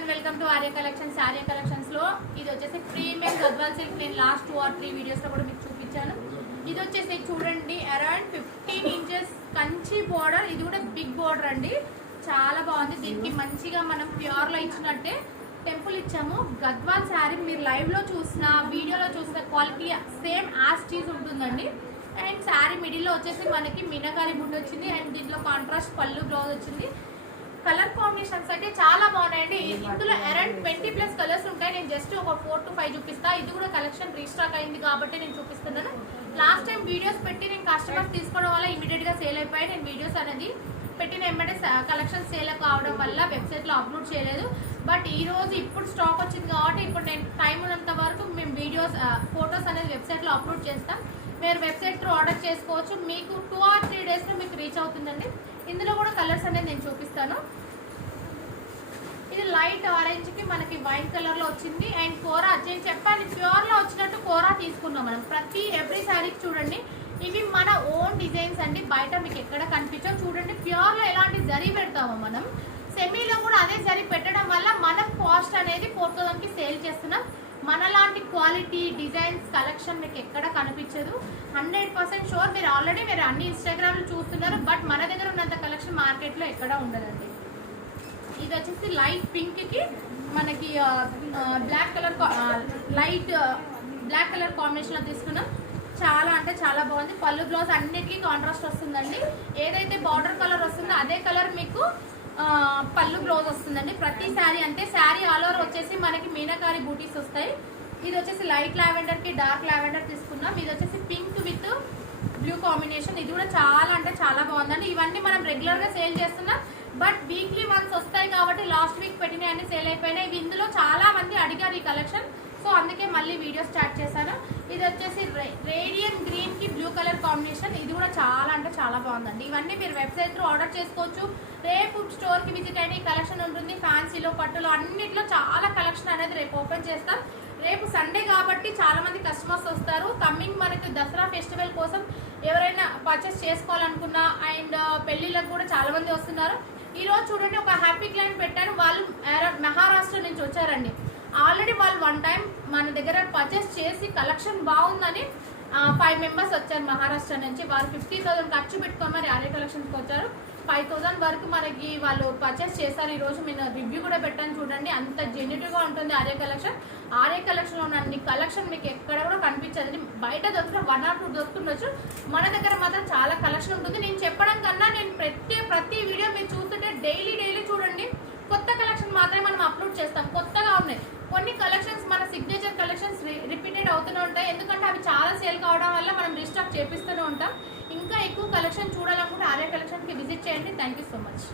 Everyone welcome to Arya collections లో ఇది వచ్చేసి ప్రీమియం గద్వాల్ సిల్క్ నేను లాస్ట్ 2 or 3 వీడియోస్ లో కూడా మీకు చూపించాను. ఇది వచ్చేసి చూడండి అరౌండ్ 15 ఇంచెస్ కంచి బోర్డర్. ఇది కూడా బిగ్ బోర్డర్ అండి, చాలా బాగుంది. దీనికి మంచిగా మనం ప్యూర్ లో ఇచ్చినట్టే టెంపుల్ ఇచ్చాము. గద్వాల్ శారీ మీరు లైవ్ లో చూసిన వీడియోలో చూసిన క్వాలిటీ సేమ్ యాజ్ టీజ్ ఉంటుందండి. అండ్ శారీ మిడిల్ లో వచ్చేసి మనకి మీనాకారి బుట్ట వచ్చింది అండ్ దీంట్లో కాంట్రాస్ట్ పళ్ళు బ్లౌజ్ వచ్చింది. కలర్ కాంబినేషన్స్ అయితే చాలా బాగున్నాయండి. ఇందులో అరౌండ్ 20+ కలర్స్ ఉంటాయి. నేను జస్ట్ ఒక 4 to 5 చూపిస్తా. ఇది కూడా కలెక్షన్ రీస్టాక్ అయింది కాబట్టి నేను చూపిస్తున్నాను. లాస్ట్ టైం వీడియోస్ పెట్టి నేను కస్టమర్స్ తీసుకోవడం వల్ల ఇమీడియట్ గా సేల్ అయిపోయాయి. నేను వీడియోస్ అనేది పెట్టిన వెంబడే కలెక్షన్ సేల్ కావడం వల్ల వెబ్సైట్ లో అప్లోడ్ చేయలేదు. బట్ ఈ రోజు ఇప్పుడు స్టాక్ వచ్చింది కాబట్టి ఇప్పుడు నేను టైం ఉన్నంత వరకు మేము వీడియోస్ ఫొటోస్ అనేది వెబ్సైట్ లో అప్లోడ్ చేస్తాం. మీరు వెబ్సైట్ త్రూ ఆర్డర్ చేసుకోవచ్చు. మీకు 2 or 3 days లో మీకు రీచ్ అవుతుందండి. ఇందులో కూడా కలర్స్ అనేది నేను చూపిస్తాను. ఇది లైట్ ఆరెంజ్ కి మనకి వైట్ కలర్ లో వచ్చింది. అండ్ కోరా నేను చెప్పాను ప్యూర్ లో వచ్చినట్టు కోరా తీసుకున్నాం మనం. ఎవ్రీ శారీకి చూడండి ఇవి మన ఓన్ డిజైన్స్ అండి, బయట మీకు ఎక్కడ కనిపించవు. చూడండి ప్యూర్ లో ఎలాంటి జరీ పెడతామో మనం సెమీలో కూడా అదే జరీ పెట్టడం వల్ల మనం కాస్ట్ అనేది 4,000 కి సేల్ చేస్తున్నాం. మనలాంటి క్వాలిటీ డిజైన్స్ కలెక్షన్ మీకు ఎక్కడ కనిపించదు. 100% షూర్. మీరు ఆల్రెడీ అన్ని ఇన్స్టాగ్రామ్లో చూస్తున్నారు, బట్ మన దగ్గర ఉన్నంత కలెక్షన్ మార్కెట్లో ఎక్కడ ఉండదండి. ఇది వచ్చేసి లైట్ పింక్ కి మనకి black colour light black colour combination లో తీసుకున్నాం. చాలా అంటే చాలా బాగుంది. పళ్ళు బ్లౌజ్ అన్నిటికీ కాంట్రాస్ట్ వస్తుందండి. ఏదైతే బార్డర్ కలర్ వస్తుందో అదే కలర్ మీకు పళ్ళు బ్లౌజ్ వస్తుందండి. ప్రతి శారీ అంటే శారీ ఆల్ ఓవర్ వచ్చేసి మనకి మీనాకారి బూటీస్ వస్తాయి. ఇది వచ్చేసి లైట్ లావెండర్ కి డార్క్ లావెండర్ తీసుకున్నాం. ఇది వచ్చేసి పింక్ విత్ బ్లూ కాంబినేషన్. ఇది కూడా చాలా అంటే చాలా బాగుందండి. ఇవన్నీ మనం రెగ్యులర్ గా సేల్ చేస్తున్నాం, బట్ వీక్లీ వన్స్ వస్తాయి కాబట్టి లాస్ట్ వీక్ పెట్టినవి అన్ని సేల్ అయిపోయినాయి. ఇవి ఇందులో చాలా మంది అడిగారు ఈ కలెక్షన్, సో అందుకే మళ్ళీ వీడియో స్టార్ట్ చేశాను. ఇది వచ్చేసి రేడియం గ్రీన్ కి బ్లూ కలర్ కాంబినేషన్. ఇది కూడా చాలా అంటే చాలా బాగుందండి. ఇవన్నీ మీరు వెబ్సైట్ త్రూ ఆర్డర్ చేసుకోవచ్చు. రేపు స్టోర్ కి విజిట్ అయిన కలెక్షన్ ఉంటుంది. ఫ్యాన్సీలో పట్టులో అన్నిట్లో చాలా కలెక్షన్ అనేది రేపు ఓపెన్ చేస్తాం. రేపు సండే కాబట్టి చాలా మంది కస్టమర్స్ వస్తారు. కమింగ్ మనకి దసరా ఫెస్టివల్ కోసం ఎవరైనా పర్చేస్ చేసుకోవాలనుకున్నా అండ్ పెళ్లిళ్ళకు కూడా చాలా మంది వస్తున్నారు. ఈ రోజు చూడండి ఒక హ్యాపీ క్లైంట్ పెట్టాను. వాళ్ళు మహారాష్ట్ర నుంచి వచ్చారండి. ఆల్రెడీ వాళ్ళు 1 time మన దగ్గర పర్చేస్ చేసి కలెక్షన్ బాగుందని 5 members వచ్చారు మహారాష్ట్ర నుంచి. వాళ్ళు 50,000 ఖర్చు పెట్టుకోమని ఆర్య కలెక్షన్స్కి వచ్చారు. 5,000 వరకు మనకి వాళ్ళు పర్చేస్ చేశారు. ఈ రోజు నేను రివ్యూ కూడా పెట్టాను చూడండి. అంత జెన్యూన్గా ఉంటుంది ఆర్య కలెక్షన్. ఆర్య కలెక్షన్లో ఉన్న కలెక్షన్ మీకు ఎక్కడ కూడా కనిపించదు. బయట దొరికిన 1 or 2 దొరుకుతుండొచ్చు, మన దగ్గర మాత్రం చాలా కలెక్షన్ ఉంటుంది. నేను చెప్పడం కన్నా నేను ప్రతి వీడియో మీరు చూస్తుంటే డైలీ చూడండి. కొత్త కలెక్షన్ మాత్రమే మనం అప్లోడ్ చేస్తాం. కొత్తగా ఉన్నాయి కొన్ని కలెక్షన్స్, మన సిగ్నేచర్ కలెక్షన్స్ రిపీటెడ్ అవుతూనే ఉంటాయి. ఎందుకంటే అవి చాలా సేల్ కావడం వల్ల మనం రీస్టాక్ చేపిస్తూనే ఉంటాం. ఇంకా ఎక్కువ కలెక్షన్ చూడాలనుకుంటే ఆర్య కలెక్షన్కి విజిట్ చేయండి. Thank you so much.